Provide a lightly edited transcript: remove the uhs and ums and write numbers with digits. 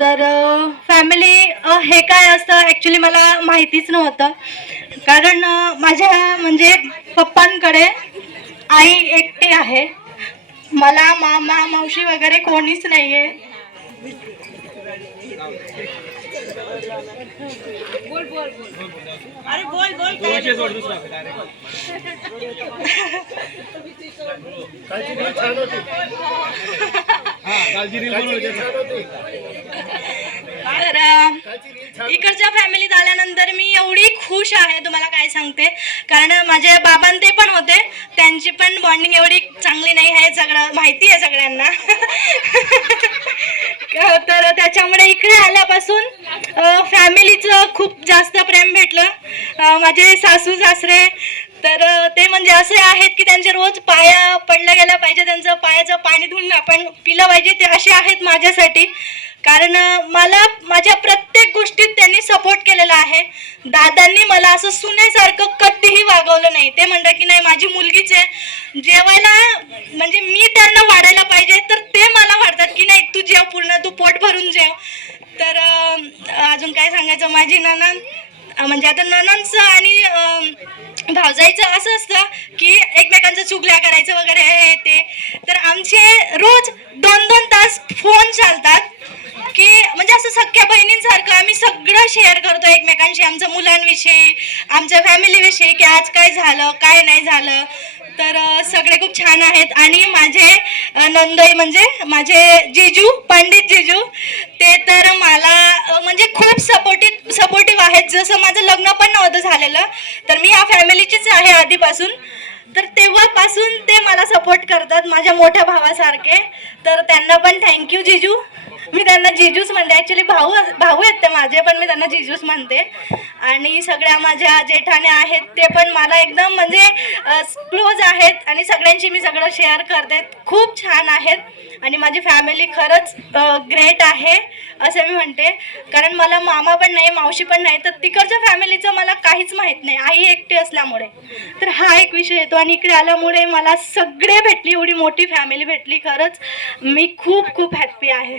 तर फॅमिली हे काय असतं ॲक्च्युली मला माहितीच नव्हतं. कारण माझ्या म्हणजे पप्पांकडे आई एकटी आहे. मला मामा मावशी वगैरे कोणीच नाही आहे. अरे बोल बोल तर इकडच्या फॅमिलीत आल्यानंतर मी एवढी खुश आहे तुम्हाला काय सांगते. कारण माझे बाबां ते पण होते, त्यांची पण बॉन्डिंग एवढी चांगली नाही आहे, सगळं माहिती आहे सगळ्यांना. तर त्याच्यामुळे इकडे आल्यापासून फॅमिलीचं खूप जास्त प्रेम भेटलं. माझे सासू सासरे तर ते म्हणजे असे आहेत की त्यांचे रोज पाया पडल्या गेला पाहिजे, त्यांचं पायाचं पाणी धुवून आपण पिलं पाहिजे, ते असे आहेत माझ्यासाठी. कारण मला माझ्या प्रत्येक गोष्टीत त्यांनी सपोर्ट केलेला आहे. दादांनी मला असं सुनेसारखं कधीही वागवलं नाही. ते म्हणतात की नाही माझी मुलगीच आहे, जेवायला म्हणजे मी त्यांना वाढायला पाहिजे, तर ते मला वाढतात की नाही तू जेव, पूर्ण तू पोट भरून जेव. तर अजून काय सांगायचं, माझी नणंद म्हणजे आता नणंदचं आणि भावजाईचं असं असतं की एकमेकांचं चुगल्या करायचं वगैरे हे ते. तर आमचे रोज 2-2 तास फोन चालतात की म्हणजे असं सख्या बहिणींसारखं आम्ही सगळं शेअर करतो एकमेकांशी, आमच्या मुलांविषयी, आमच्या फॅमिलीविषयी, की आज काय झालं काय नाही झालं. तर सगळे खूप छान आहेत. आणि माझे नंदई म्हणजे माझे जिजू, पंडित जिजू, ते तर मला म्हणजे खूप सपोर्टिव्ह आहेत. जसं माझं लग्न पण नव्हतं झालेलं, तर मी या फॅमिलीचीच आहे आधीपासून, तर तेव्हापासून ते मला सपोर्ट करतात माझ्या मोठ्या भावासारखे. तर त्यांना पण थँक्यू जिजू. मी त्यांना जिजूच म्हणते, ॲक्च्युली भाऊ आहेत ते माझे, पण मी त्यांना जिजूच म्हणते. आणि सगळ्या माझ्या जेठाण्या आहेत ते पण मला एकदम म्हणजे क्लोज आहेत आणि सगळ्यांशी मी सगळं शेअर करते. खूप छान आहेत आणि माझी फॅमिली खरंच ग्रेट आहे असं मी म्हणते. कारण मला मामा पण नाही, मावशी पण नाही, तर तिकडच्या फॅमिलीचं मला काहीच माहीत नाही, आई एकटी असल्यामुळे. तर हा एक विषय येतो. आणि इकडे आल्यामुळे मला सगळे भेटली, एवढी मोठी फॅमिली भेटली. खरंच मी खूप खूप हॅप्पी आहे.